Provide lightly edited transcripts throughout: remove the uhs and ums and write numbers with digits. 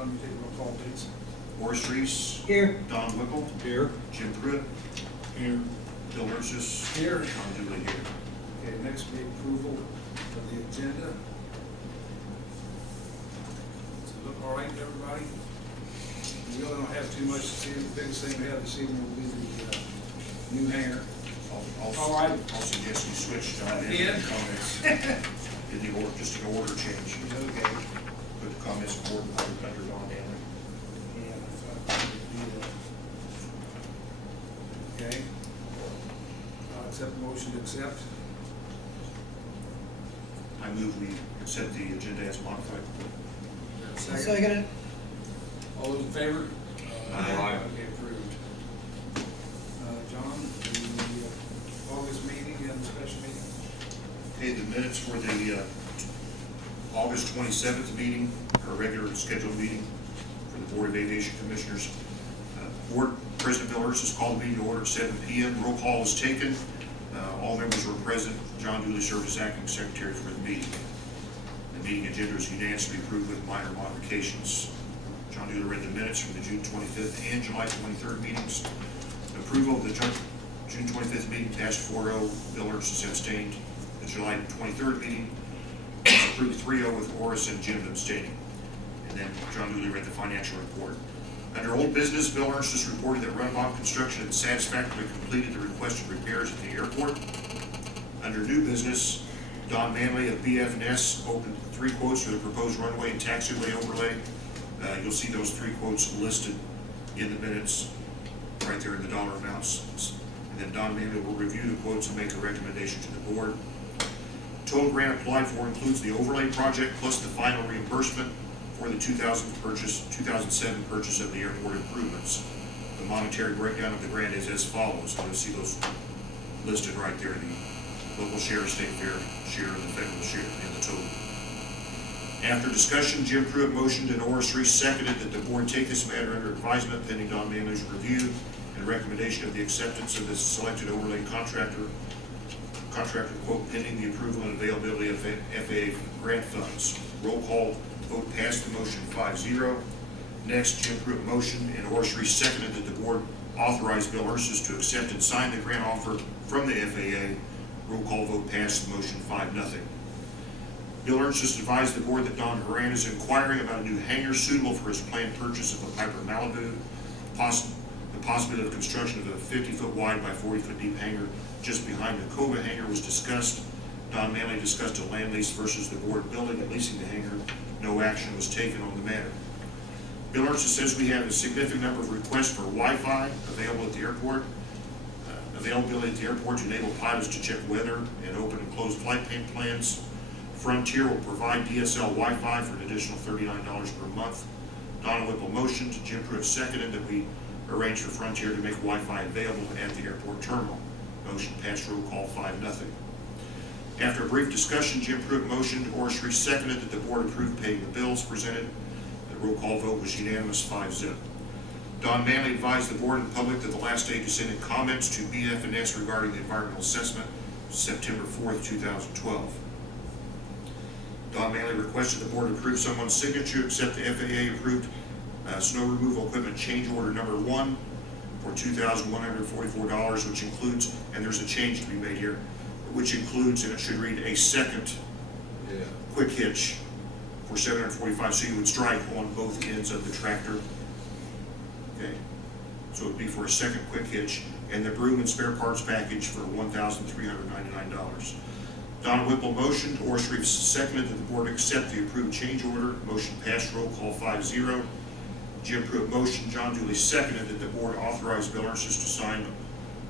none, take roll call, please. Horace Reese. Here. Don Whipple. Here. Jim Pruitt. Here. Bill Ursus. Here. John Dooley here. Okay, next we approval of the agenda. Does it look all right to everybody? We really don't have too much to see. The biggest thing we have this evening will be the new hangar. All right. I'll suggest you switch, John, in Yeah. the comments. In the order, just an order change. Okay. Put the comments forward under Don Manley. Yeah, I thought that would be, okay. Accept the motion to accept. I move we accept the agenda as modified. Second it. All those in favor? Aye. Okay, approved. John, the August meeting and the special meeting? Okay, the minutes for the August 27th meeting, our regular scheduled meeting for the Board of Aviation Commissioners. Board President Bill Ursus called the meeting to order at 7 p.m. Roll call was taken. All members were present. John Dooley served as acting secretary for the meeting. The meeting agenda is unanimously approved with minor modifications. John Dooley read the minutes from the June 25th and July 23rd meetings. Approval of the June 25th meeting passed 4-0. Bill Ursus abstained. The July 23rd meeting was approved 3-0 with Horace and Jim abstaining. And then John Dooley read the financial report. Under old business, Bill Ursus reported that Runabout Construction had satisfactorily completed the requested repairs at the airport. Under new business, Don Manley of BF&S opened 3 quotes for the proposed runway and taxiway overlay. You'll see those 3 quotes listed in the minutes, right there in the dollar amounts. And then Don Manley will review the quotes and make a recommendation to the board. Total grant applied for includes the overlay project plus the final reimbursement for the 2007 purchase of the airport improvements. The monetary breakdown of the grant is as follows. You'll see those listed right there, the local share, state fair share, and the federal share in the total. After discussion, Jim Pruitt motioned and Horace Reese seconded that the board take this matter under advisement pending Don Manley's review and recommendation of the acceptance of this selected overlay contractor quote pending the approval and availability of FAA grant funds. Roll call vote passed the motion 5-0. Next, Jim Pruitt motioned and Horace Reese seconded that the board authorize Bill Ursus to accept and sign the grant offer from the FAA. Roll call vote passed the motion 5-0. Bill Ursus advised the board that Don Horan is inquiring about a new hangar suitable for his planned purchase of a Piper Malibu. The possibility of construction of a 50-foot wide by 40-foot deep hangar just behind the Cova hangar was discussed. Don Manley discussed a land lease versus the board building and leasing the hangar. No action was taken on the matter. Bill Ursus says we have a significant number of requests for Wi-Fi available at the airport. Availability at the airport to enable pilots to check weather and open and close flight plans. Frontier will provide DSL Wi-Fi for an additional $39 per month. Don Whipple motioned, Jim Pruitt seconded that we arrange for Frontier to make Wi-Fi available at the airport terminal. Motion passed, roll call 5-0. After a brief discussion, Jim Pruitt motioned, Horace Reese seconded that the board approve paying the bills presented. The roll call vote was unanimous 5-0. Don Manley advised the board and the public that the last day to send in comments to BF&S regarding the environmental assessment was September 4th, 2012. Don Manley requested the board approve someone's signature except the FAA approved snow removal equipment change order number 1 for $2,144, which includes, and there's a change to be made here, which includes, and it should read, a second quick hitch for $745, so you would strike on both ends of the tractor. Okay, so it would be for a second quick hitch, and the broom and spare parts package for $1,399. Don Whipple motioned, Horace Reese seconded that the board accept the approved change order. Motion passed, roll call 5-0. Jim Pruitt motioned, John Dooley seconded that the board authorize Bill Ursus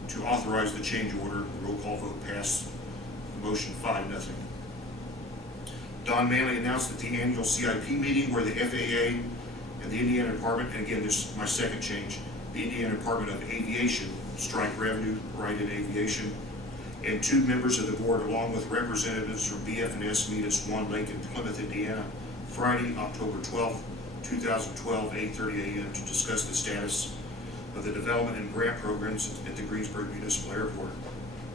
to authorize the change order. The roll call vote passed, the motion 5-0. Don Manley announced at the annual CIP meeting where the FAA and the Indiana Department, and again, this is my second change, the Indiana Department of Aviation strike revenue right in aviation, and 2 members of the board along with representatives from BF&S meet at Swan Lake in Plymouth, Indiana, Friday, October 12th, 2012, 8:30 a.m. to discuss the status of the development and grant programs at the Greensburg Municipal Airport.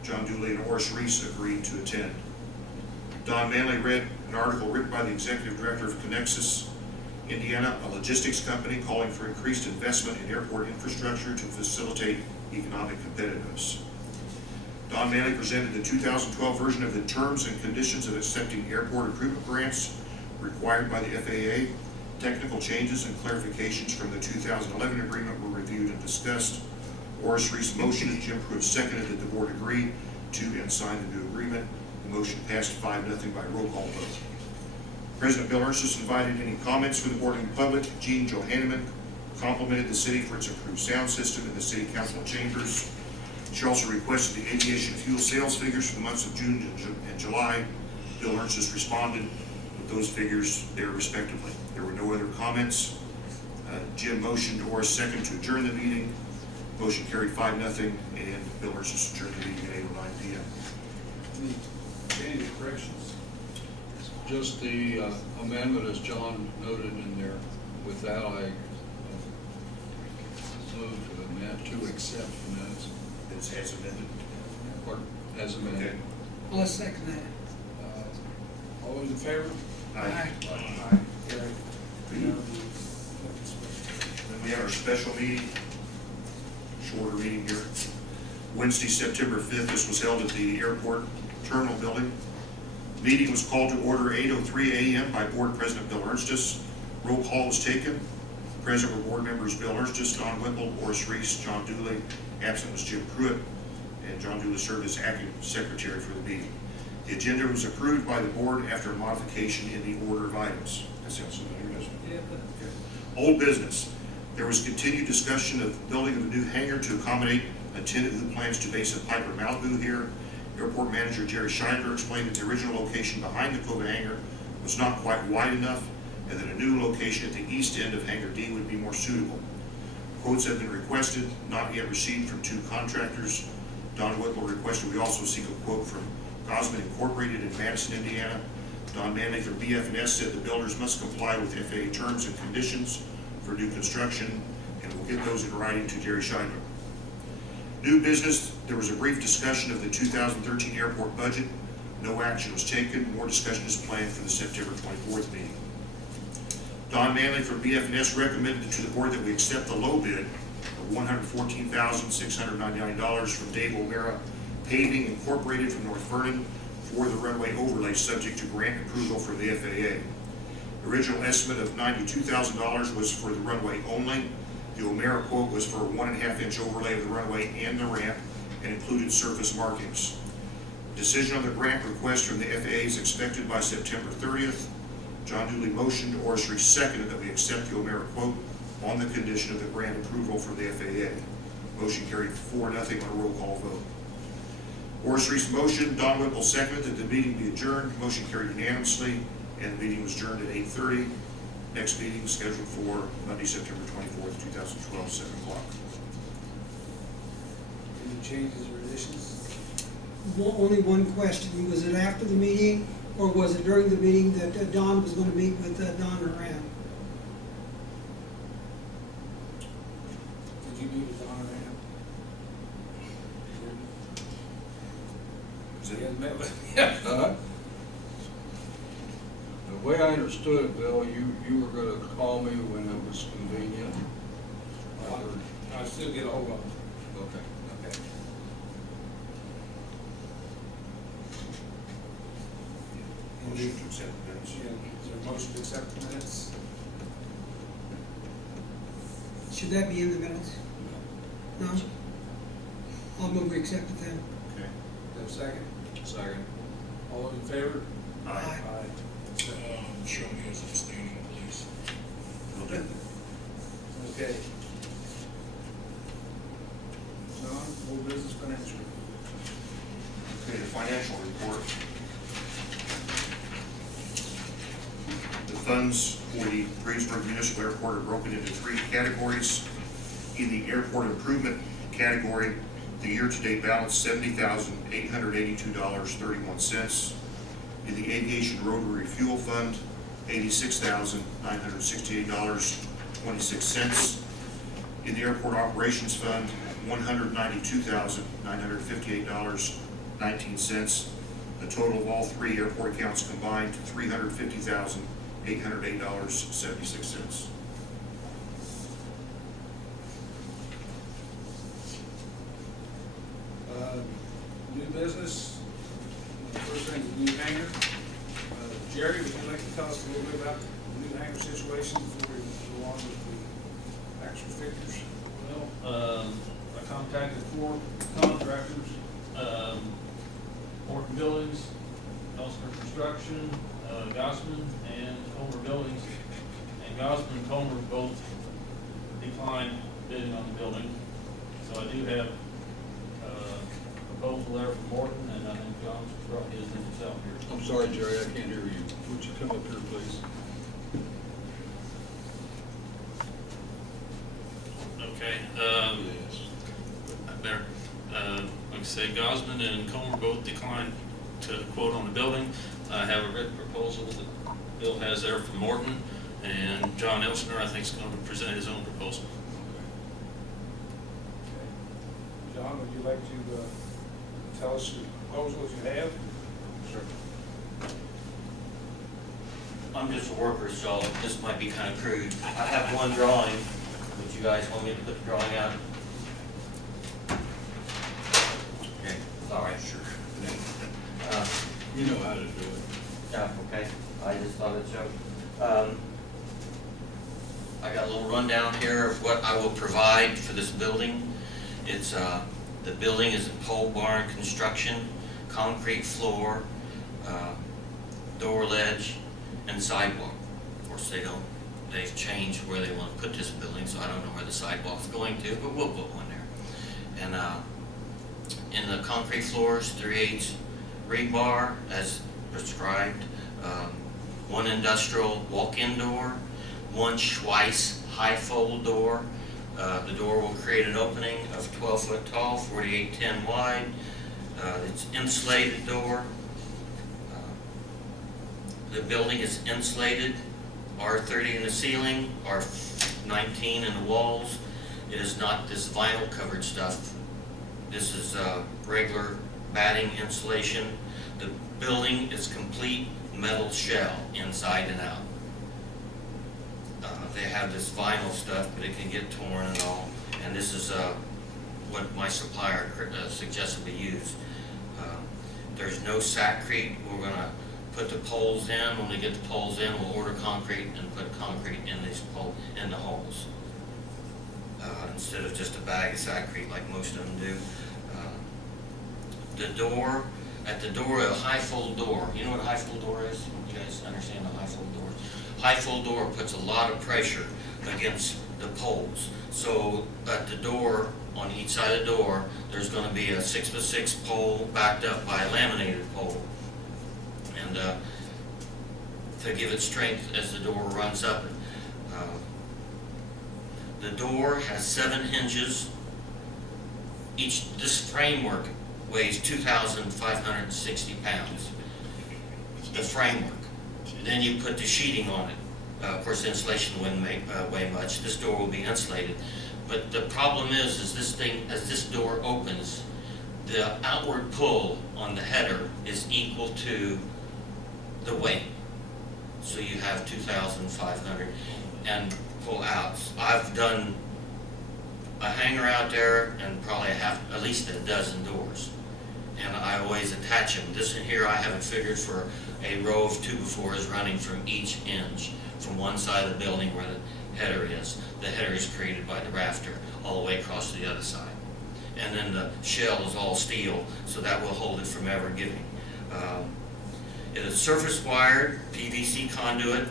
John Dooley and Horace Reese agreed to attend. Don Manley read an article written by the Executive Director of Connexus Indiana, a logistics company calling for increased investment in airport infrastructure to facilitate economic competitiveness. Don Manley presented the 2012 version of the terms and conditions of accepting airport improvement grants required by the FAA. Technical changes and clarifications from the 2011 agreement were reviewed and discussed. Horace Reese motioned and Jim Pruitt seconded that the board agree to and sign the new agreement. The motion passed 5-0 by roll call vote. President Bill Ernst invited any comments from the board and the public. Jean Johanneman complimented the city for its improved sound system in the city council chambers. She also requested the aviation fuel sales figures for the months of June and July. Bill Ernst responded with those figures there respectively. There were no other comments. Jim motioned or second to adjourn the meeting. Motion carried 5-0, and Bill Ernst adjourned the meeting at 8:09 p.m. Any corrections? Just the amendment, as John noted in there. With that, I move to accept the minutes. It's as amended. Or as amended. Okay. I'll second that. All those in favor? Aye. Aye. Carried. Then we have our special meeting, shorter meeting here. Wednesday, September 5th, this was held at the airport terminal building. The meeting was called to order 8:03 a.m. by Board President Bill Ernst. Roll call was taken. Present were board members Bill Ernst, Don Whipple, Horace Reese, John Dooley. Absent was Jim Pruitt, and John Dooley served as acting secretary for the meeting. The agenda was approved by the board after a modification in the order of items. That sounds familiar, doesn't it? Yeah. Old business. There was continued discussion of building of a new hangar to accommodate a tenant who plans to base a Piper Malibu here. Airport manager Jerry Scheidler explained that the original location behind the Cova hangar was not quite wide enough, and that a new location at the east end of Hangar D would be more suitable. Quotes have been requested, not yet received, from 2 contractors. Don Whipple requested we also seek a quote from Gosman Incorporated in Madison, Indiana. Don Manley from BF&S said the builders must comply with FAA terms and conditions for new construction, and we'll get those in writing to Jerry Scheidler. New business, there was a brief discussion of the 2013 airport budget. No action was taken. More discussion is planned for the September 24th meeting. Don Manley from BF&S recommended to the board that we accept the low bid of $114,699 from Dave O'Mara Paving Incorporated from North Vernon for the runway overlay, subject to grant approval from the FAA. The original estimate of $92,000 was for the runway only. The O'Mara quote was for a 1.5-inch overlay of the runway and the ramp and included surface markings. Decision on the grant request from the FAA is expected by September 30th. John Dooley motioned, Horace Reese seconded that we accept the O'Mara quote on the condition of the grant approval from the FAA. Motion carried 4-0 on a roll call vote. Horace Reese motioned, Don Whipple seconded that the meeting be adjourned. Motion carried unanimously, and the meeting was adjourned at 8:30. Next meeting scheduled for Monday, September 24th, 2012, 7 o'clock. Any changes or additions? Only one question. Was it after the meeting, or was it during the meeting that Don was going to meet with Don Horan? Did you meet with Don Horan? Is He it? hasn't met with him. The way I understood it, Bill, you were gonna call me when it was convenient. I'll still get a hold of him. Okay. Okay. Motion to accept the minutes. Is there a motion to accept the minutes? Should that be in the minutes? No? I'll move we accept it then. Okay. Is there a second? Second. All those in favor? Aye. Show me as abstaining, please. Will do. Okay. John, old business financial. Okay, the financial report. The funds for the Greensburg Municipal Airport are broken into 3 categories. In the airport improvement category, the year-to-date balance $70,882.31. In the aviation rotary fuel fund, $86,968.26. In the airport operations fund, $192,958.19. The total of all 3 airport accounts combined, $350,882.31. $808.76. New business, first thing is new hangar. Jerry, would you like to tell us a little bit about the new hangar situation before we go on with the actual figures? Well, I contacted 4 contractors, Morton Buildings, Elster Construction, Gossman, and Comer Buildings. And Gossman and Comer both declined bidding on the building. So I do have a proposal there from Morton, and I think John's brought his in himself here. I'm sorry, Jerry, I can't hear you. Would you come up here, please? Okay, Yes. there, like I say, Gosman and Comer both declined to quote on the building. I have a written proposal that Bill has there from Morton, and John Elsner, I think, is going to present his own proposal. John, would you like to tell us the proposals you have? Sure. I'm just a worker, so this might be kind of crude. I have one drawing. Would you guys want me to put the drawing out? Okay, sorry. Sure. We know how to do it. Yeah, okay. I just thought it'd show. I got a little rundown here of what I will provide for this building. It's, the building is a pole barn construction, concrete floor, door ledge, and sidewalk. Of course, they've changed where they want to put this building, so I don't know where the sidewalk's going to, but we'll put one there. And, in the concrete floors, 3/8 rebar as prescribed, 1 industrial walk-in door, 1 Schweiss high fold door. The door will create an opening of 12 foot tall, 48-10 wide. It's insulated door. The building is insulated, R30 in the ceiling, R19 in the walls. It is not this vinyl covered stuff. This is regular batting insulation. The building is complete metal shell inside and out. They have this vinyl stuff, but it can get torn and all. And this is what my supplier suggested we use. There's no sackcrete. We're gonna put the poles in. When we get the poles in, we'll order concrete and put concrete in these in the holes. Instead of just a bag of sackcrete like most of them do. The door, at the door, a high fold door. You know what a high fold door is? You guys understand the high fold door? High fold door puts a lot of pressure against the poles. So at the door, on each side of the door, there's going to be a 6x6 pole backed up by a laminated pole. And to give it strength as the door runs up. The door has 7 hinges. This framework weighs 2,560 pounds. The framework. Then you put the sheeting on it. Of course, the insulation wouldn't weigh much. This door will be insulated. But the problem is this thing, as this door opens, the outward pull on the header is equal to the weight. So you have 2,500 and pull out. I've done a hanger out there and probably at least a dozen doors. And I always attach them. This in here I have it figured for a row of 2x4s running from each hinge, from one side of the building where the header is. The header is created by the rafter all the way across to the other side. And then the shell is all steel, so that will hold it from ever giving. It is surface wired, PVC conduit.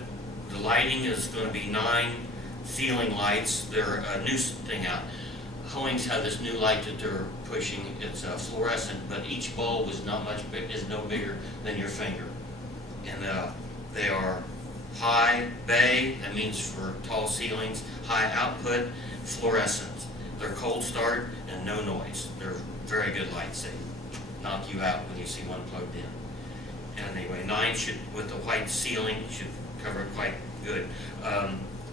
The lighting is going to be 9 ceiling lights. They're a new thing out. Hoeing's have this new light that they're pushing. It's fluorescent, but each bulb is no bigger than your finger. And they are high bay, that means for tall ceilings, high output, fluorescent. They're cold start and no noise. They're very good lights. They knock you out when you see one plugged in. And anyway, 9 should, with the white ceiling, should cover it quite good.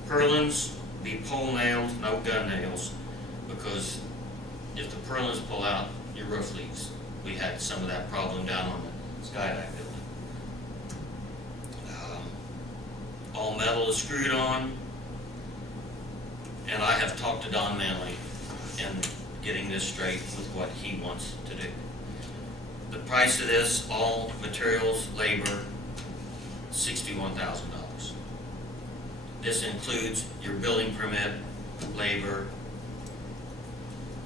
Purlins, be pole nails, no gun nails, because if the purlins pull out, your roof leaks. We had some of that problem down on the Skydive building. All metal is screwed on. And I have talked to Don Manley in getting this straight with what he wants to do. The price of this, all materials, labor, $61,000. This includes your building permit, labor,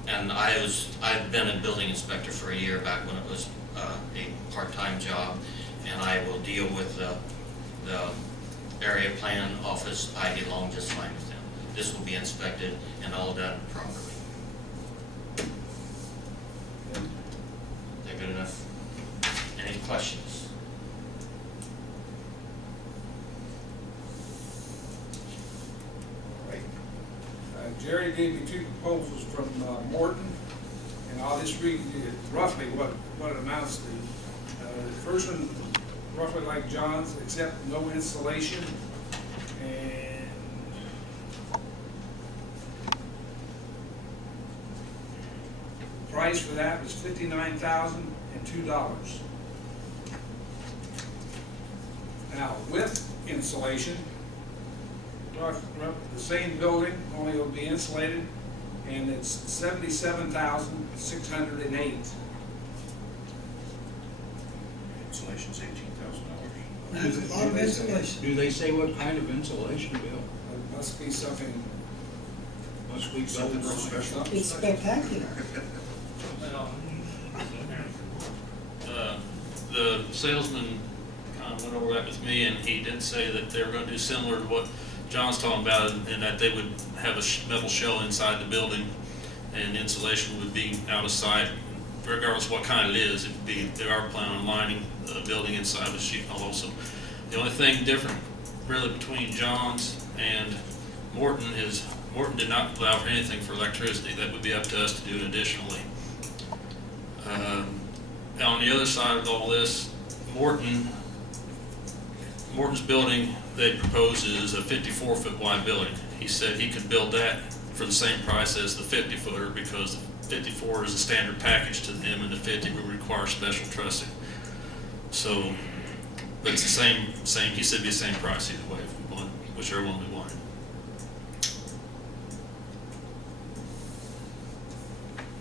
and I've been a building inspector for a year back when it was a part-time job, and I will deal with the area plan office. I get along just fine with them. This will be inspected and all done properly. Is that good enough? Any questions? All right. Jerry gave me two proposals from Morton, and I'll just read you roughly what it amounts to. The first one, roughly like John's, except no installation, and the price for that was $59,002. Now, with insulation, the same building, only it'll be insulated, and it's $77,608. Insulation's $18,000. That's a lot of insulation. Do they say what kind of insulation, Bill? It must be something. Must be Something real special. It's spectacular. The salesman kind of went over that with me, and he did say that they were gonna do similar to what John's talking about, and that they would have a metal shell inside the building, and insulation would be out of sight, regardless of what kind it is. It'd be, they are planning on lining the building inside with sheet metal also. The only thing different really between John's and Morton is Morton did not allow for anything for electricity. That would be up to us to do it additionally. On the other side of all this, Morton's building they propose is a 54-foot wide building. He said he could build that for the same price as the 50-footer because the 54 is a standard package to them, and the 50 would require special trussing. So, but it's the same. He said it'd be the same price either way if we want, whichever one we wanted.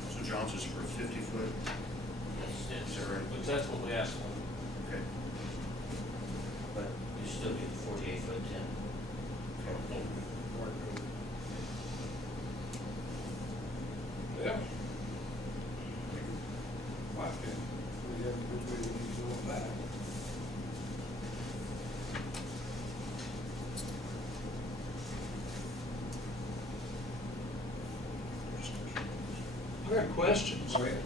So John's is for a 50-foot. Yes, Is that right? which that's what we asked for. Okay. But you still get the 48-foot 10. Yeah. My opinion, we have which way we need to go on that. I got questions. Go ahead.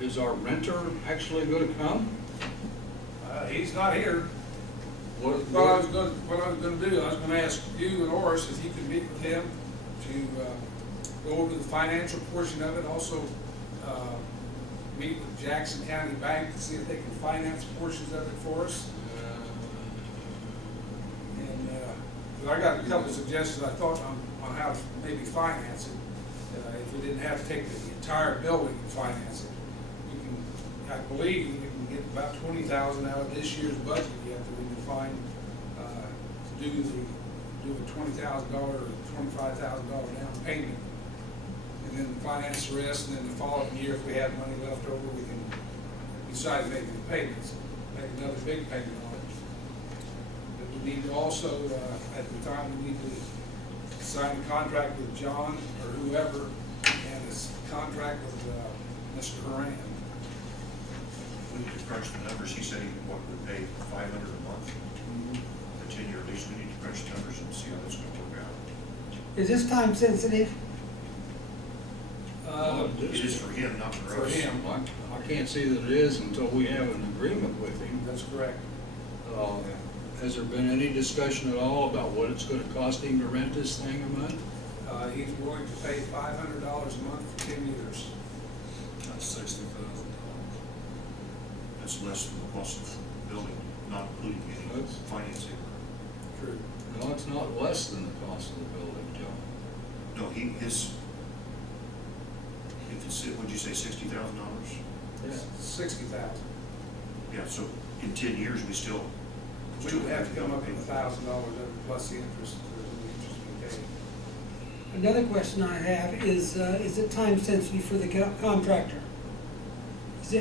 Is our renter actually gonna come? He's not here. What, What I was gonna do, I was gonna ask you and Oris if you could meet with him to go over the financial portion of it, also meet with Jackson County Bank to see if they can finance portions of it for us. And 'cause I got a couple of suggestions, I thought on how to maybe finance it. If we didn't have to take the entire building and finance it. We can, I believe we can get about $20,000 out of this year's budget yet that we can find to do a $20,000 or $25,000 down payment. And then finance the rest, and then the following year, if we have money left over, we can decide making the payments, make another big payment on it. But we need to also, at the time, we need to sign a contract with John or whoever, and this contract with Mr. Horan. We need to crunch the numbers. He said he would pay $500 a month, a 10-year lease. We need to crunch the numbers and see how that's going to work out. Is this time sensitive? It is for him, not for For us. him. I can't see that it is until we have an agreement with him. That's correct. Has there been any discussion at all about what it's gonna cost him to rent this thing a month? He's willing to pay $500 a month for 10 years. That's $60,000. That's less than the cost of the building, not including any That's- financing. True. No, it's not less than the cost of the building, John. No, if it's, what'd you say, $60,000? Yeah. 60,000. Yeah, so in 10 years, we still We would have to come up with $1,000 plus the interest, the interest we pay. Another question I have is it time sensitive for the contractor?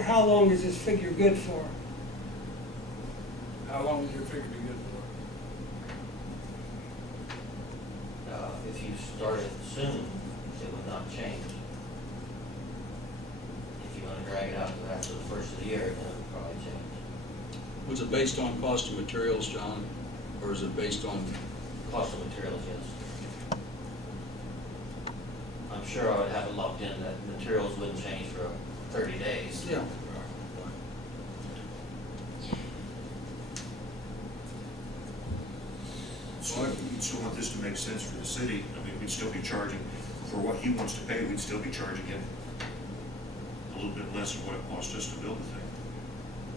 How long is this figure good for? How long would your figure be good for? If you started soon, it would not change. If you want to drag it out to after the first of the year, then it would probably change. Was it based on cost of materials, John, or is it based on? Cost of materials, yes. I'm sure I would have it locked in that materials wouldn't change for 30 days. Yeah. So want this to make sense for the city, I mean, we'd still be charging, for what he wants to pay, we'd still be charging him a little bit less of what it cost us to build the thing.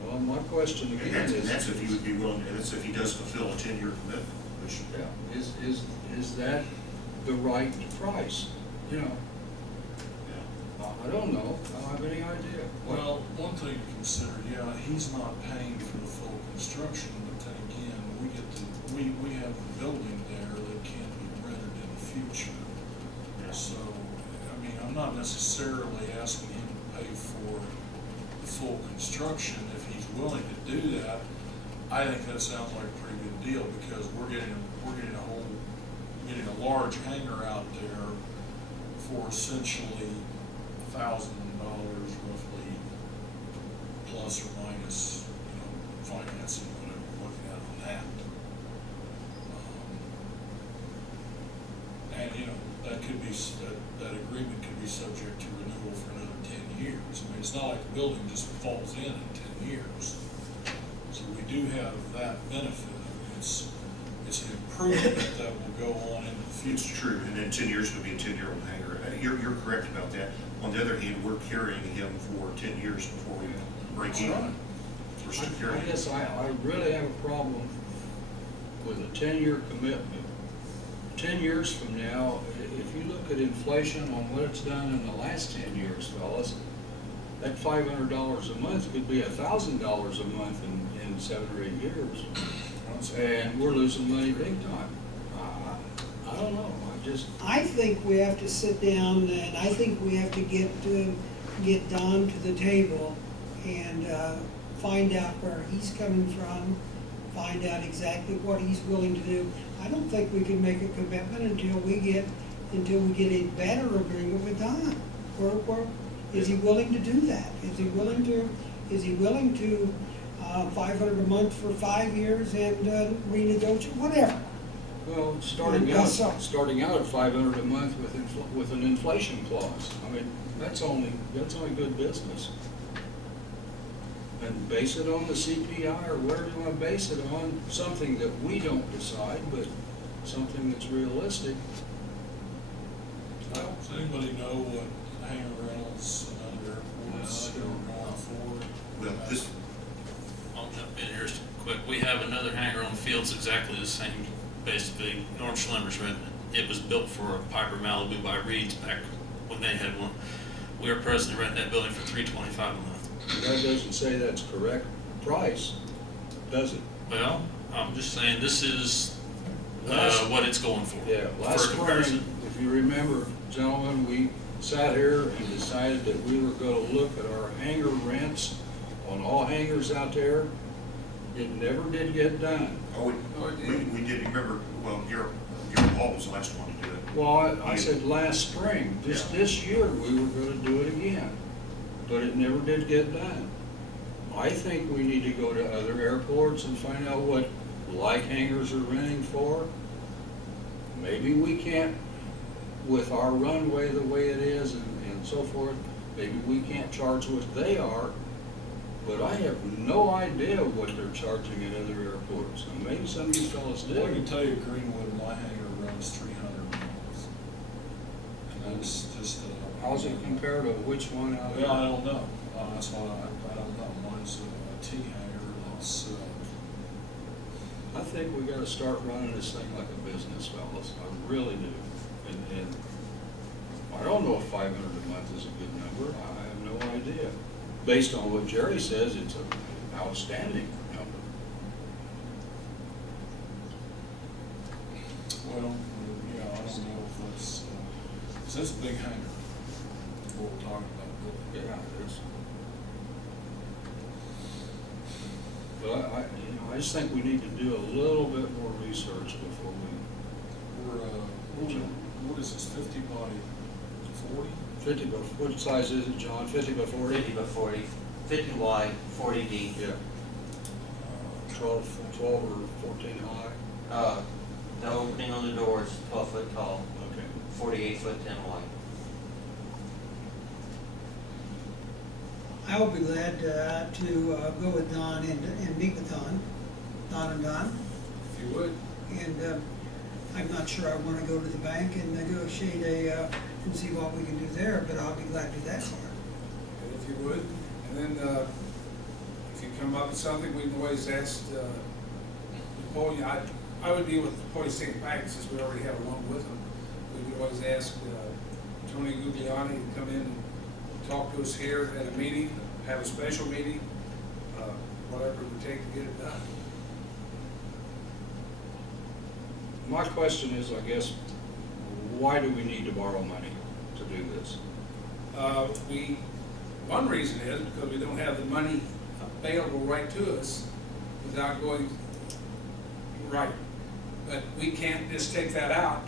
Well, my question And again is. that's if he would be willing, and that's if he does fulfill a 10-year commitment, which, Yeah, is that the right price? You know, I don't know, I don't have any idea. Well, one thing to consider, yeah, he's not paying for the full construction, but then again, we have the building there that can be rented in the future. So, I mean, I'm not necessarily asking him to pay for the full construction. If he's willing to do that, I think that sounds like a pretty good deal, because we're getting a large hangar out there for essentially $1,000 roughly, plus or minus, financing, whatever we're looking at on that. And, that could be, that agreement could be subject to renewal for another 10 years. I mean, it's not like the building just falls in 10 years. So we do have that benefit. I mean, it's an improvement that will go on in the future. it's true, and then 10 years, it'll be a 10-year-old hangar. You're correct about that. On the other hand, we're carrying him for 10 years before we break That's even. right. We're still I carrying him. guess I really have a problem with a 10-year commitment. 10 years from now, if you look at inflation on what it's done in the last 10 years, fellas, that $500 a month could be $1,000 a month in 7 or 8 years. And we're losing money big time. I don't know, I think we have to sit down and I think we have to get Don to the table and find out where he's coming from, find out exactly what he's willing to do. I don't think we can make a commitment until we get a better agreement with Don. Is he willing to do that? Is he willing to 500 a month for 5 years and renegotiate, whatever? well, starting out at 500 a month with an inflation clause. I mean, that's only good business. And base it on the CPI, or where do I base it on? Something that we don't decide, but something that's realistic. Does anybody know what hangar rentals and other airports are going forward? Well, this, I'll jump in here just quick. We have another hangar on the field, it's exactly the same, basically. Norm Schlemmer's renting it. It was built for Piper Malibu by Reed's back when they had one. We are presently renting that building for $325 a month. That doesn't say that's correct price, does it? Well, I'm just saying, this is what it's going for. Yeah, last For comparison. spring, if you remember, gentlemen, we sat here and decided that we were gonna look at our hangar rents on all hangars out there. It never did get done. we did, remember, well, your Paul was the last one to do it. Well, I said last spring, Yeah. this year, we were gonna do it again, but it never did get done. I think we need to go to other airports and find out what like hangars are renting for. Maybe we can't, with our runway the way it is and so forth, maybe we can't charge what they are, but I have no idea what they're charging at other airports. And maybe some of you fellas Well, I can do. tell you Greenwood, my hangar runs 300 miles. And that's just, How's it compare to which one out there? well, I don't know. That's why I don't know. Mine's a T hangar, that's, I think we gotta start running this thing like a business, fellas. I really do. And I don't know if 500 a month is a good number. I have no idea. Based on what Jerry says, it's an outstanding number. That's a big hangar, what we're talking about. Yeah, it's. But I just think we need to do a little bit more research before we, We're, what is this, 50 by 40? 50 by, what size is it, John, 50 by 40? 50 by 40, 50 wide, 40 deep. Yeah, 12 or 14 high? The opening on the door is 12 foot tall, Okay. 48 foot 10 wide. I will be glad to go with Don and meet with Don and Don. If you would. And I'm not sure I want to go to the bank and negotiate and see what we can do there, but I'll be glad to do that. And if you would, and then, if you come up with something, we can always ask, Napoleon, I would deal with Napoleon State Bank, since we already have a loan with them. We could always ask, Tony Gugliani to come in and talk to us here at a meeting, have a special meeting, whatever it would take to get it done. My question is, I guess, why do we need to borrow money to do this? One reason is because we don't have the money available right to us without going right. But we can't just take that out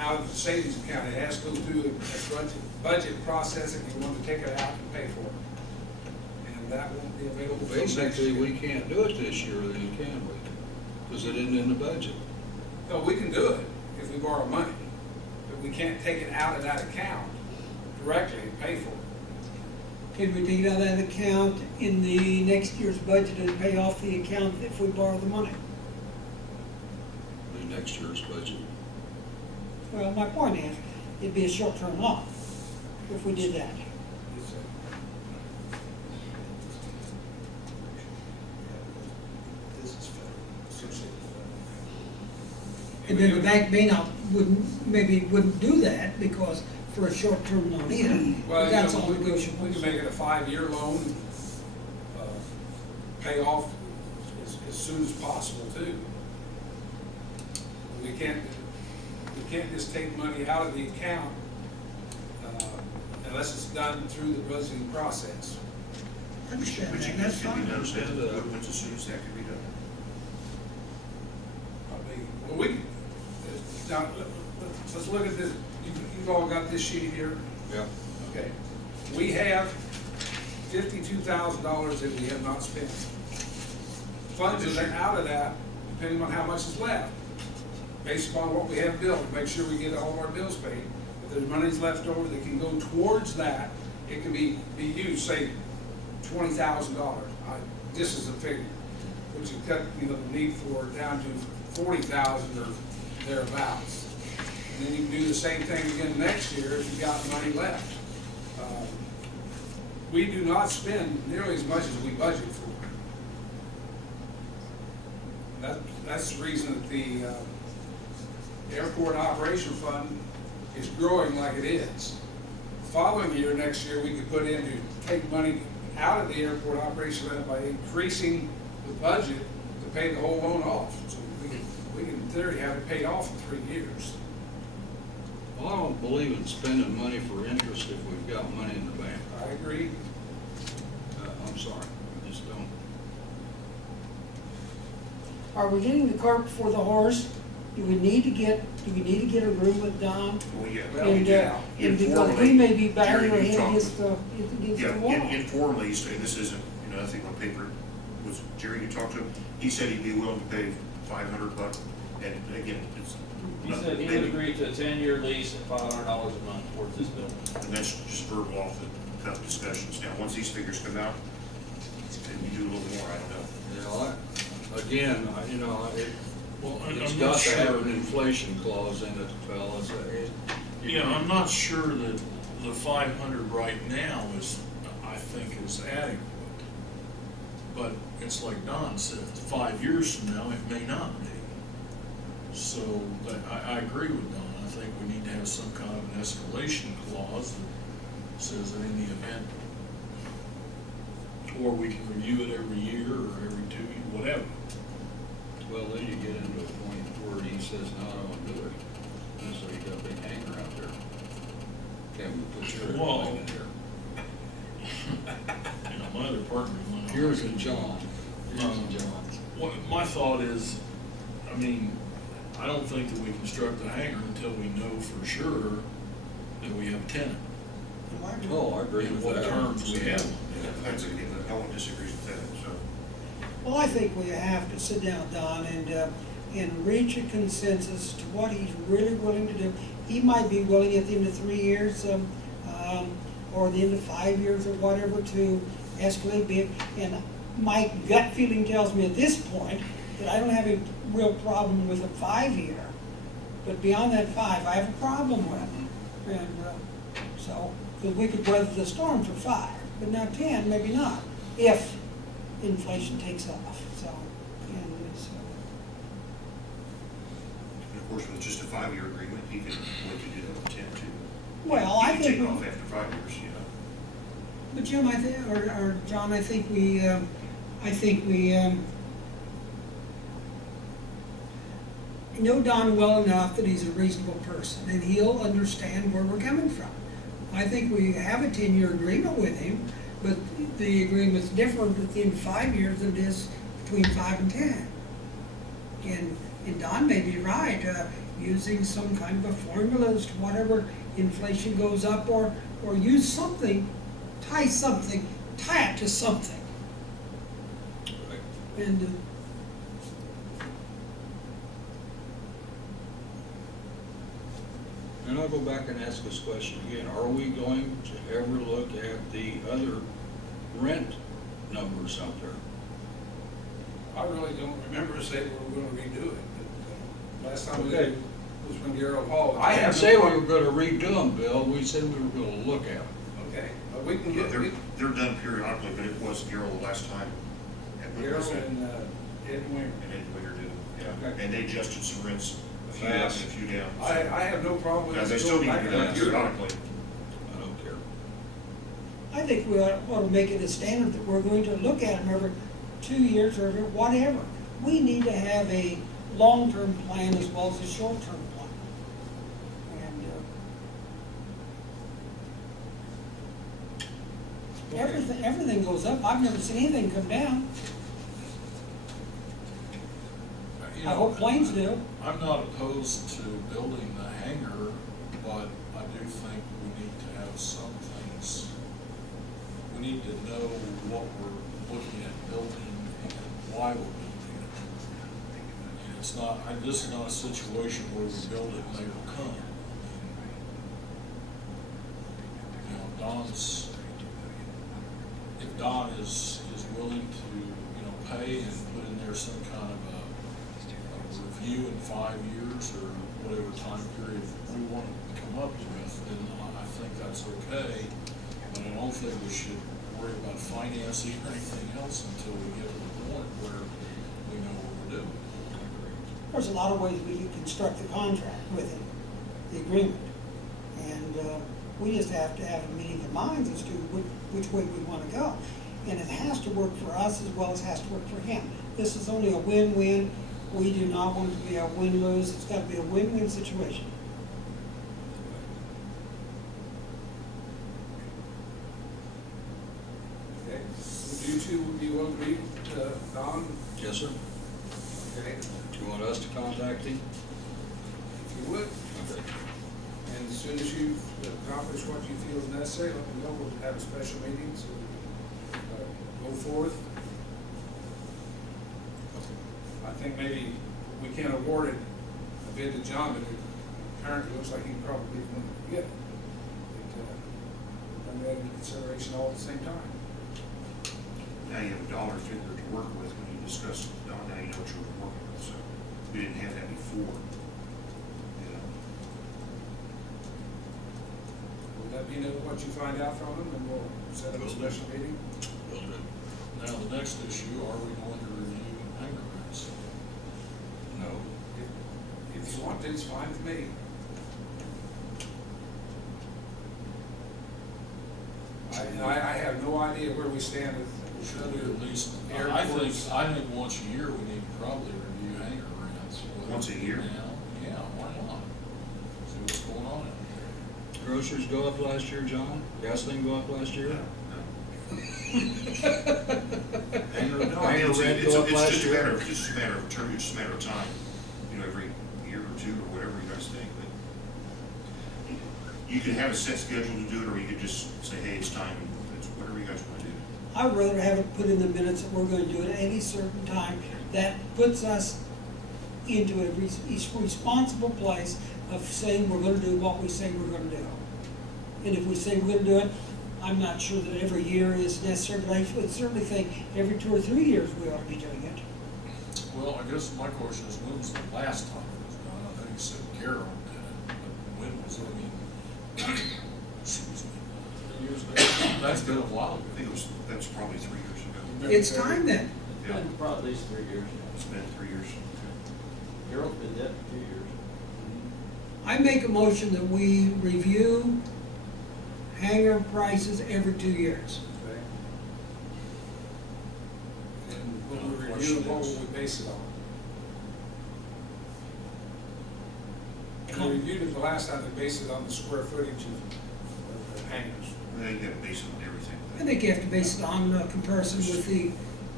of the savings account. It has to go through a budget process if you want to take it out and pay for it. And that won't be available till next Basically, year. we can't do it this year, then can we? Because it isn't in the budget. No, we can do it if we borrow money, but we can't take it out of that account directly and pay for it. Can we take it out of that account in the next year's budget and pay off the account if we borrow the money? The next year's budget. Well, my point is, it'd be a short-term loan if we did that. This is federal, associated And then the bank maybe wouldn't do that because for a short-term loan either. Well, But that's you know, all we negotiable. can make it a 5-year loan, pay off as soon as possible too. We can't just take money out of the account unless it's done through the budgeting process. I understand Which that, you that's can be fine. done, when's as soon as that can be done? I mean, well, we can, now, let's look at this. You've all got this sheet here. Yeah. Okay. We have $52,000 that we have not spent. Funds are then out of that, depending on how much is left, based upon what we have billed, to make sure we get all of our bills paid. If there's money's left over that can go towards that, it can be used, say, $20,000. This is a figure, which would cut, the need for it down to $40,000 or thereabouts. And then you can do the same thing again next year if you've got money left. We do not spend nearly as much as we budget for. That's the reason that the Airport Operation Fund is growing like it is. Following year, next year, we could put in to take money out of the Airport Operation Fund by increasing the budget to pay the whole loan off. So we can in theory have it paid off in 3 years. Well, I don't believe in spending money for interest if we've got money in the bank. I agree. I'm sorry, I just don't. Are we getting the cart before the horse? Do we need to get a room with Don? Well, yeah. Well, And, yeah. and because we may be banging our Jerry, you head talked- against Yeah, the wall. informally, he's saying this isn't, nothing on paper. Was Jerry, you talked to him, he said he'd be willing to pay $500, and again, it's. He said he would agree to a 10-year lease at $500 a month towards this building. And that's just verbal off the cuff discussions. Now, once these figures come out, and you do a little more, I don't know. Again, Well, it's I'm got not to have sure. an inflation clause in it, fellas. Yeah, I'm not sure that the 500 right now I think is adequate. But it's like Don said, 5 years from now, it may not be. So, I agree with Don. I think we need to have some kind of an escalation clause that says that in the event, or we can review it every year or every 2 years, whatever. Well, then you get into a point where he says, no, I don't want to do it. And so you got a big hangar out there. can't we put your Well, name in here? You know, my other partner went on. Yours and John. Yours Um, and John's. What, my thought is, I mean, I don't think that we construct a hangar until we know for sure that we have a tenant. Oh, I agree And with what that. terms we have. That's again, no one disagrees with that, so. Well, I think we have to sit down, Don, and reach a consensus to what he's really willing to do. He might be willing at the end of 3 years, or the end of 5 years or whatever to escalate bid. And my gut feeling tells me at this point that I don't have a real problem with a 5-year. But beyond that 5, I have a problem with. And so, because we could weather the storm for 5, but now 10, maybe not, if inflation takes off, so, and it's, And of course, with just a 5-year agreement, he could, we could do that with 10 too. well, I He could think, take off after 5 years, you know. but Jim, I think, or John, I think we know Don well enough that he's a reasonable person, and he'll understand where we're coming from. I think we have a 10-year agreement with him, but the agreement's different within 5 years than it is between 5 and 10. And Don may be right, using some kind of a formula as to whatever inflation goes up, or use something, tie it to something. Right. And, And I'll go back and ask this question again. Are we going to ever look at the other rent numbers out there? I really don't remember saying we were gonna redo it, but last time we Okay. did was when Gerald Hall. I didn't say we were gonna redo them, Bill. We said we were gonna look at them. Okay, but we can Yeah, get, they're done periodically, but it was Gerald the last time. And when was Gerald that? and Ed Winger. And Ed Winger did, yeah. Okay. And they adjusted some rents, a few up and a few down. I have no problem with Now, it. they still need to Going be back done a year. periodically. I don't care. I think we ought to make it a standard that we're going to look at them every 2 years or every whatever. We need to have a long-term plan as well as a short-term plan. And everything goes up. I've never seen anything come down. You I know, hope planes do. I'm not opposed to building the hangar, but I do think we need to have some things. We need to know what we're looking at building and why we're building it. And it's not, this is not a situation where we build it and they will come. You know, if Don is willing to, you know, pay and put in there some kind of a review in 5 years or whatever time period we want to come up with, then I think that's okay. But I don't think we should worry about financing or anything else until we get to the point where we know what we're doing. There's a lot of ways we can construct the contract with him, the agreement. And we just have to have a meeting of minds as to which way we want to go. And it has to work for us as well as has to work for him. This is only a win-win. We do not want it to be a win-lose. It's got to be a win-win situation. Okay, would you two be willing to read, Don? Yes, sir. Okay, Do you want us to contact him? if you would, Okay. and as soon as you've accomplished what you feel is necessary, let me know, we'll have a special meeting, so go forth. I think maybe we can't award it a bid to John, but it apparently looks like he probably won't get it. Bring that into consideration all at the same time. Now you have a dollar figure to work with when you discuss, now you know what you're working with, so we didn't have that before. You know, Will that be what you find out from him, and we'll set up a special meeting? Will do. Now, the next issue, are we going to review hangar rents? No. If you want to, it's fine with me. I have no idea where we stand with. Should we at least, Airports. I think once a year, we need to probably review hangar rents. Once a year? Yeah, why not? See what's going on out there. Or groceries go up last year, John? Gasoline go up last year? Hangar, No, I mean, hangar it's, rent it's, go up it's last just a year? matter of, it's just a matter of term, it's just a matter of time, you know, every year or two, or whatever you guys think, but you could have a set schedule to do it, or you could just say, hey, it's time, it's whatever you guys wanna do. I'd rather have it put in the minutes that we're gonna do it at any certain time. That puts us into a responsible place of saying we're gonna do what we say we're gonna do. And if we say we're gonna do it, I'm not sure that every year is necessary, but I would certainly think every 2 or 3 years we ought to be doing it. Well, I guess my question is, when was the last time it was done? I know you said Carol did it, but when was it? I mean, excuse me. Years ago. That's been a while I think ago. that's probably 3 years ago. It's time then. Yeah, Probably at least 3 years. it's been 3 years. Carol's been dead for 2 years. I make a motion that we review hangar prices every 2 years. Okay. And when we review it, what will we base it on? When we reviewed it the last time, we based it on the square footage of the hangars. Well, you gotta base it on everything. I think you have to base it on comparison with the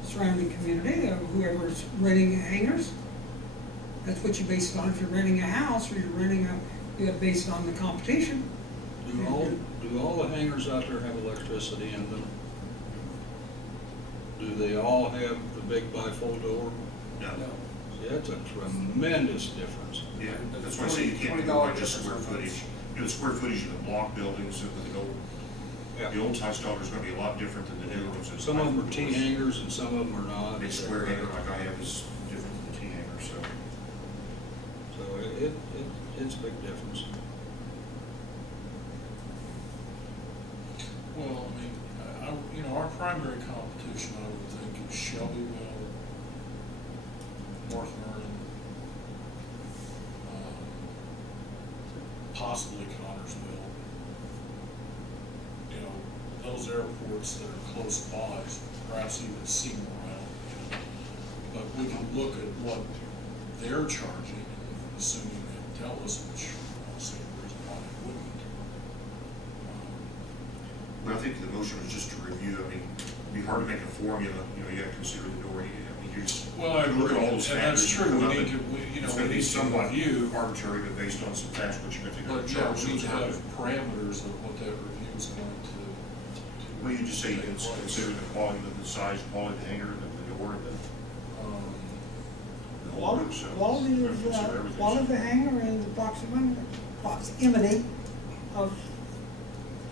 surrounding community, whoever's renting hangars. That's what you base it on. If you're renting a house or you're renting you gotta base it on the competition. Do all the hangars out there have electricity in them? Do they all have the big bifold door? No, See, that's a tremendous difference. yeah, that's why I say you can't go by just square footage. You know, the square footage of the block buildings, of the old type stuff is gonna be a lot different than the new ones. Some of them are T hangars and some of them are not. A square hangar like I have is different than the T hangar, so. So it's a big difference. Well, I mean, you know, our primary competition, I would think, is Shelbyville, North Vernon, possibly Connersville. You know, those airports that are close by, perhaps even Seymour Island. But we can look at what they're charging, assuming they tell us, which I don't see any reason why they wouldn't. Well, I think the motion was just to review, I mean, it'd be hard to make a formula, you know, you gotta consider the door, I mean, you just. Well, I you look at agree, all those and that's factors, true. come We up need and to- you know, It's gonna we be need to somewhat review. arbitrary, but based on some facts, what you're gonna But, yeah, charge. so we need it's to hard have parameters of what that review is going to. Well, you just say you take can place. consider the quality, the size, quality of the hangar, the door, the Um, whole works, so Quality you of, gotta consider everything. quality of the hangar and the proximity of,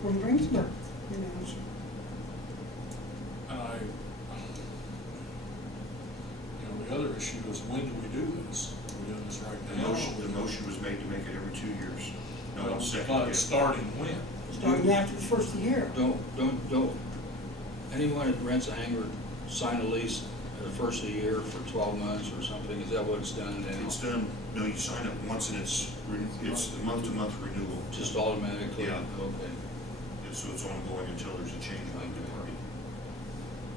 from Greensburg, you know. And you know, the other issue is, when do we do this? Are we doing this right The now? motion was made to make it every 2 years. No, Well, second But yet. starting when? Starting after the first of the year. Don't, anyone that rents a hangar sign a lease at the first of the year for 12 months or something? Is that what it's done now? It's done, no, you sign up once and it's a month-to-month renewal. Just automatically? Yeah. Okay. And so it's ongoing until there's a change by the party.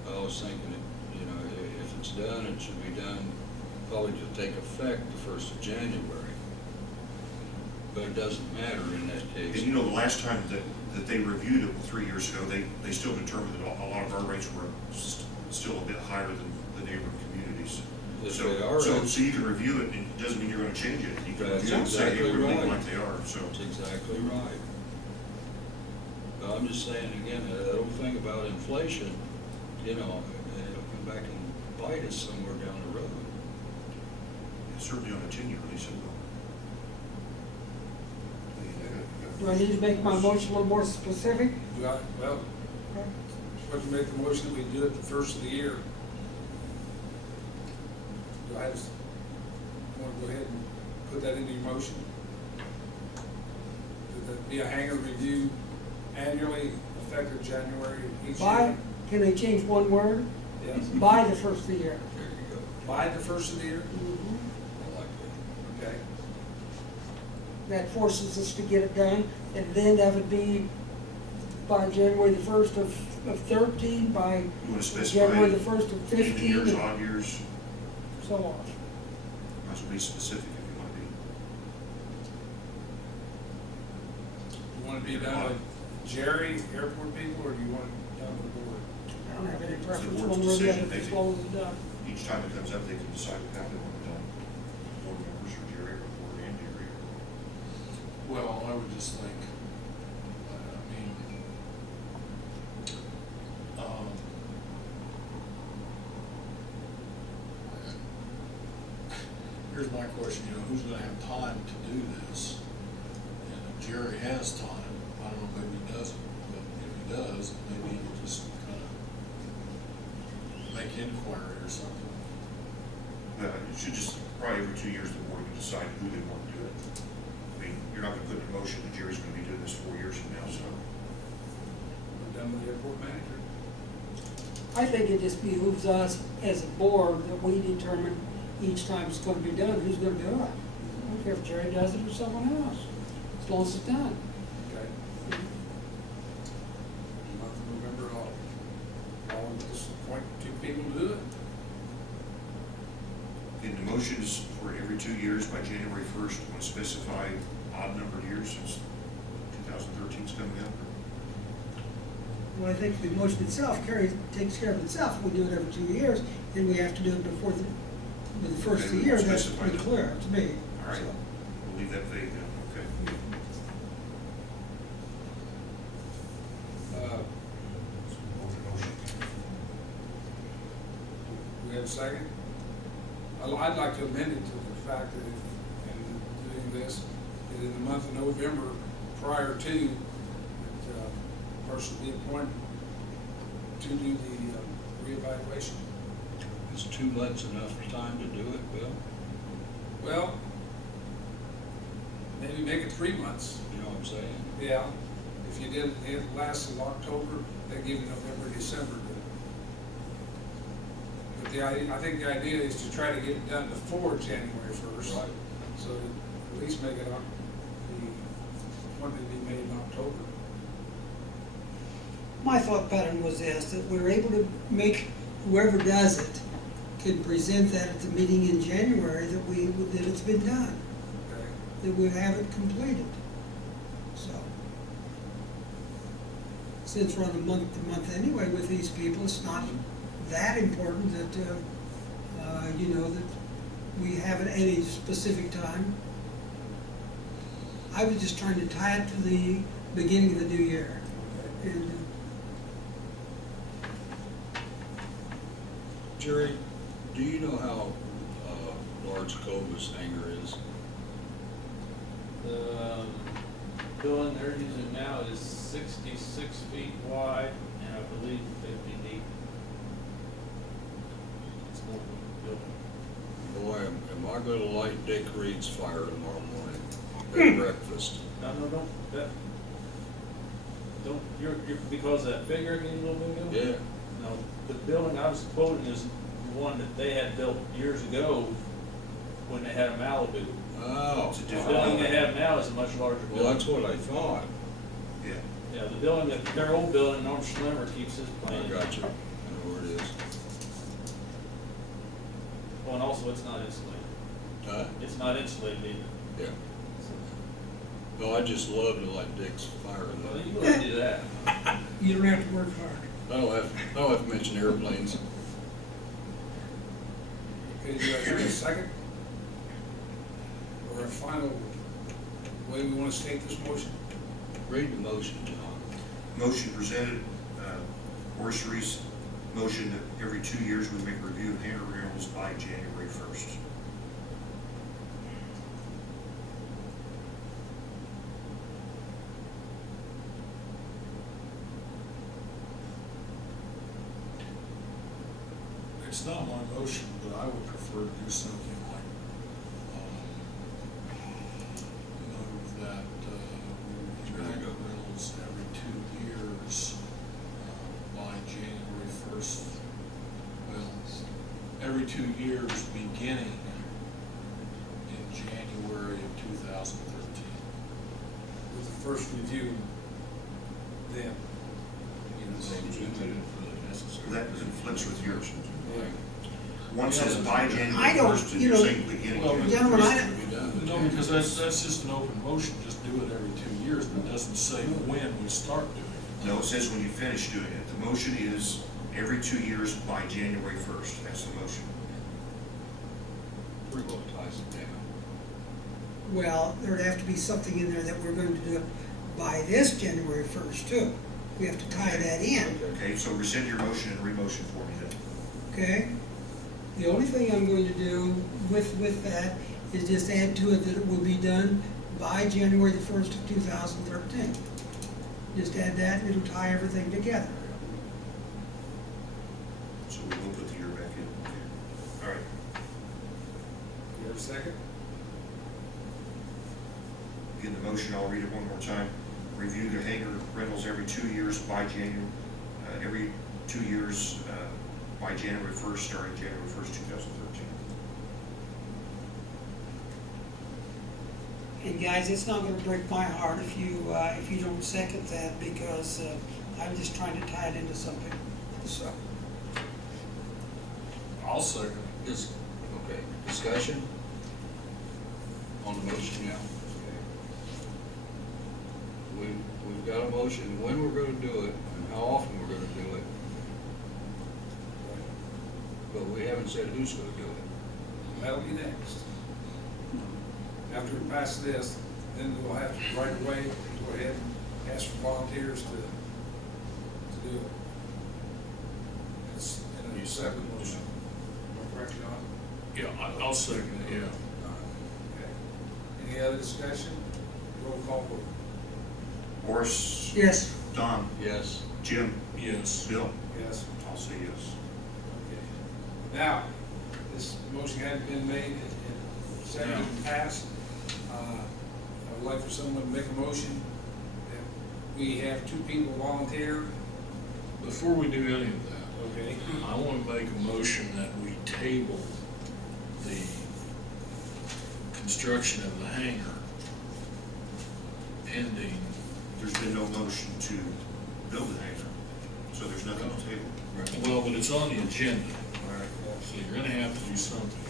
I was thinking, you know, if it's done, it should be done probably to take effect the 1st of January. But it doesn't matter in that And case. you know, the last time that they reviewed it 3 years ago, they still determined that a lot of our rates were still a bit higher than the neighboring communities. If So, they are, so you can review it, and it doesn't mean you're gonna change it. You can That's review it and say, hey, exactly we're leaving right. like they are, so. That's exactly right. But I'm just saying again, that old thing about inflation, you know, it'll come back and bite us somewhere down the road. Certainly on a 10-year lease, it will. Do I need to make my motion a little more specific? Well, what you make the motion, we do it the first of the year. Do I just want to go ahead and put that into your motion? Would that be a hangar review annually, effective January each By, year? can they change one word? Yes, By the first of the year. There you go. by the first of the year? Mhm. I like that. Okay. That forces us to get it done, and then that would be by January the 1st of 13, by You wanna specify January the 1st of even 15, years, and odd years, so on. might as well be specific if you wanna be. You want want to be done by Jerry, airport people, or do you want it done with the board? I don't have any preference board's one way or the decision, other, they as can- long as it's done. Each time it comes up, they can decide how they want it done. Board members or Jerry or board and Jerry. Well, I would just think, um, here's my question, who's gonna have time to do this? And if Jerry has time, I don't know, maybe he doesn't, but if he does, maybe he can just kind of make inquiry or something. Well, it should just, probably every 2 years, the board can decide who they want to do it. I mean, you're not gonna put in a motion that Jerry's gonna be doing this 4 years from now, so. We're done with the airport manager? I think it just behooves us as a board that we determine each time it's gonna be done, who's gonna do it. I don't care if Jerry does it or someone else, as long as it's done. Okay. Month of November, I'll just appoint 2 people to do it. And the motion is for every 2 years by January 1st, want to specify odd numbered years since 2013 is coming up. Well, I think the motion itself takes care of itself. We do it every 2 years, and we have to do it before the first of the year. That's pretty clear to me. All right, So, we'll leave that vague then, okay. Motion. We have a second? I'd like to amend it to the fact that in doing this, that in the month of November, prior to, that person be appointed to do the reevaluation. Is 2 months enough time to do it, Bill? Well, maybe make it 3 months. You know what I'm saying? Yeah, if you did it last of October, they give you November, December. But I think the idea is to try to get it done before January 1st. Right. So that at least make it the appointment be made in October. my thought pattern was this, that we're able to make, whoever does it can present that at the meeting in January that it's been done, Okay. that we have it completed. So, since we're on a month to month anyway with these people, it's not that important that, that we have it at a specific time. I was just trying to tie it to the beginning of the new year. Okay. And, Jerry, do you know how large Cobus hangar is? The building they're using now is 66 feet wide and I believe 50 deep. It's more than a building. Boy, am I gonna light Dick Reed's fire tomorrow morning at breakfast. No, because that figure again, little bit ago? Yeah, No, the building I was quoting is the one that they had built years ago when they had a Malibu. oh. It's a The different building they have now is a much larger building. Well, that's what I thought. Yeah. Yeah, the building that, their old building, Norm Schlemmer keeps his I plane. got you. I know where it is. Well, and also it's not insulated. Huh? It's not insulated either. Yeah. No, I just love to light Dick's fire in Well, there. you wouldn't do that. you don't have to work hard. I don't have to mention airplanes. Okay, do you guys have a second? Or a final way we want to state this motion? Read the motion, John. Motion presented, Horace Reese, motion that every 2 years we make a review of hangar renewals by January 1st. It's not my motion, but I would prefer to do something like, that, we There you review go. rentals every 2 years, by January 1st. Well, every 2 years beginning in January of 2013. With the first review then? That conflicts with yours. Yeah. One says by I January don't- 1st, and you you're know, saying beginning. Well, January gentlemen, 1st. I- To be done. No, because that's just an open motion, just do it every 2 years, but it doesn't say when we start doing it. No, it says when you finish doing it. The motion is every 2 years by January 1st. That's the motion. Pretty well ties it down. Well, there'd have to be something in there that we're going to do it by this January first too. We have to tie that in, Okay, so rescind your motion and re-motion for me then. okay? The only thing I'm going to do with that is just add to it that it will be done by January the 1st of 2013. Just add that and it'll tie everything together. So we will put the year back in. Okay. All right. You have a second? Again, the motion, I'll read it one more time. Review the hangar rentals every 2 years by every 2 years by January 1st, starting January 1st, 2013. And guys, it's not gonna break my heart if you don't second that, because I'm just trying to tie it into something, so. I'll second it. Okay, discussion on the motion now. We've got a motion, when we're gonna do it, and how often we're gonna do it. But we haven't said who's gonna do it. That'll be next. After we pass this, then we'll have to right away go ahead and ask for volunteers to do it. It's in a second motion. Am I correct, John? Yeah, I'll second it, yeah. Okay. Any other discussion? Roll call vote. Horace? Yes. Don? Yes. Jim? Yes. Bill? Yes. I'll say yes. Okay. Now, this motion hadn't been made and seconded and passed. I would like for someone to make a motion that we have 2 people volunteer. Before we do any of that, Okay. I want to make a motion that we table the construction of the hangar pending. There's been no motion to build the hangar, so there's nothing to table. Well, but it's on the agenda, All right. so you're gonna have to do something.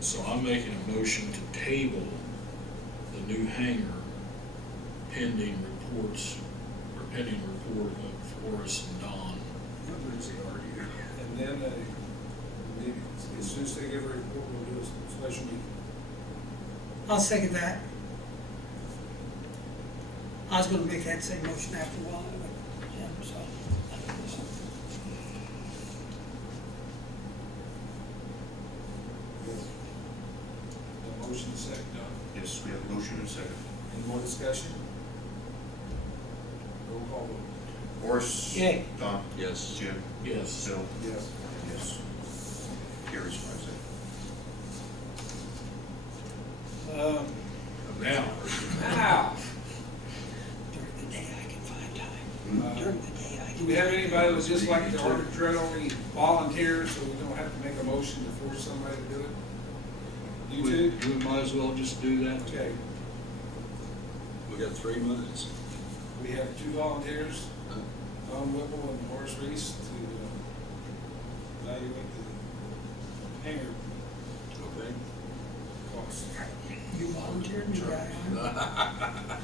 So I'm making a motion to table the new hangar pending reports, or pending report of Horace and Don. And then, maybe, as soon as they give a report, we'll do a special meeting. I'll second that. I was gonna make that same motion after a while, yeah, so. The motion is second, Don. Yes, we have a motion and a second. Any more discussion? Roll call vote. Horace? Yay. Don? Yes. Jim? Yes. Bill? Yes. Yes. Carries 5-0. Now, Now, During the day I can find time. During the day I do can. we have anybody that would just like to arbitrarily volunteer so we don't have to make a motion to force somebody to do it? You two? We might as well just do that. Okay, We got 3 minutes. we have 2 volunteers, Don Whipple and Horace Reese, to evaluate the hangar Okay. costs. You volunteered me, guy, huh?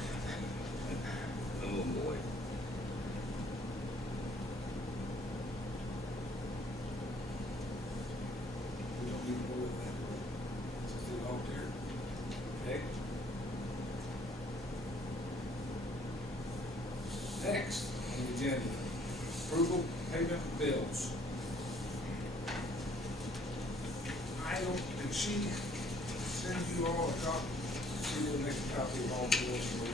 Oh, boy. We don't need to go with that. Just do volunteer. Okay? Next on the agenda, approval payment of bills. I don't, did she send you all a copy? She will make a copy of all the bills for you.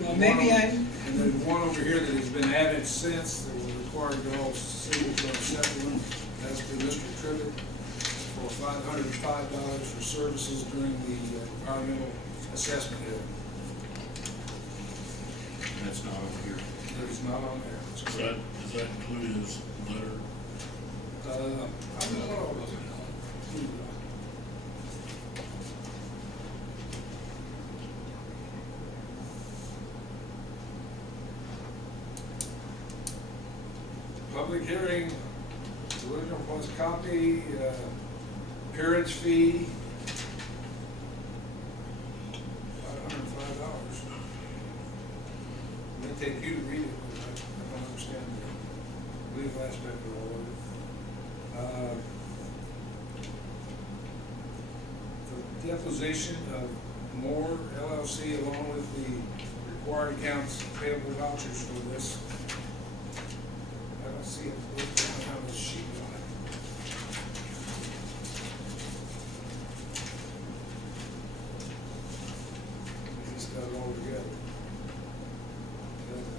Well, maybe And then one over here that has been added since, that will require you all signatures on a separate one. That's for Mr. Tribbett for $505 for services during the environmental assessment hearing. That's not over here. That is not on there. does that include his letter? I don't know what all was it. Public hearing plus copy, appearance fee, $505. May take you to read it, but I don't understand the legal aspect of all of it. The deposition of Moore LLC along with the required accounts payable vouchers for this. I don't see it, I don't have a sheet on it. He's got it all together.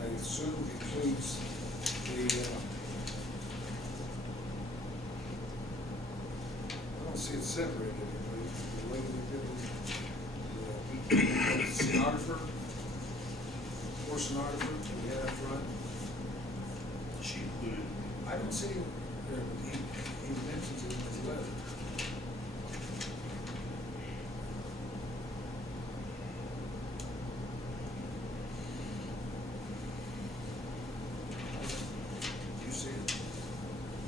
I assume it includes the, I don't see it separated, the way we did the stenographer, or stenographer, we had up front. She included, I don't see it there, but he mentions it in his letter. You see it?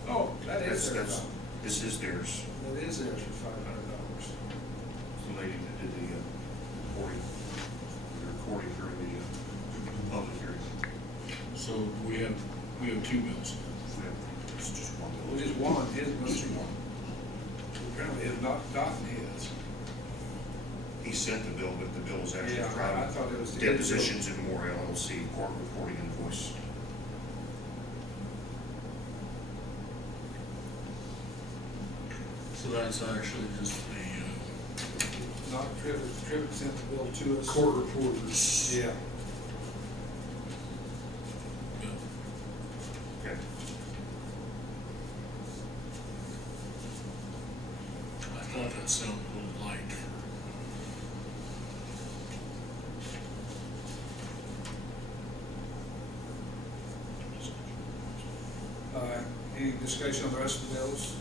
Oh, that is there. this is theirs, That is there for $500. the lady that did the recording during the public hearing. So we have two bills. It's just one Well, bill. just one, his must be one. Apparently has not gotten his. He sent the bill, but the bill was actually Yeah, I private. thought it was the- Depositions in Moore LLC, court reporting invoice. So that's actually just the, Not Trivett, Trivett sent the bill to us. court reporters. Yeah. Yeah. Okay. I thought that sounded a little light for. Any discussion on the rest of the bills?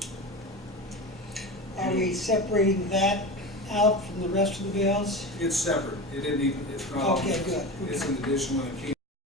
Are we separating that out from the rest of the bills? It's separate. It didn't even, it's not. Okay, good. It's an additional, and it came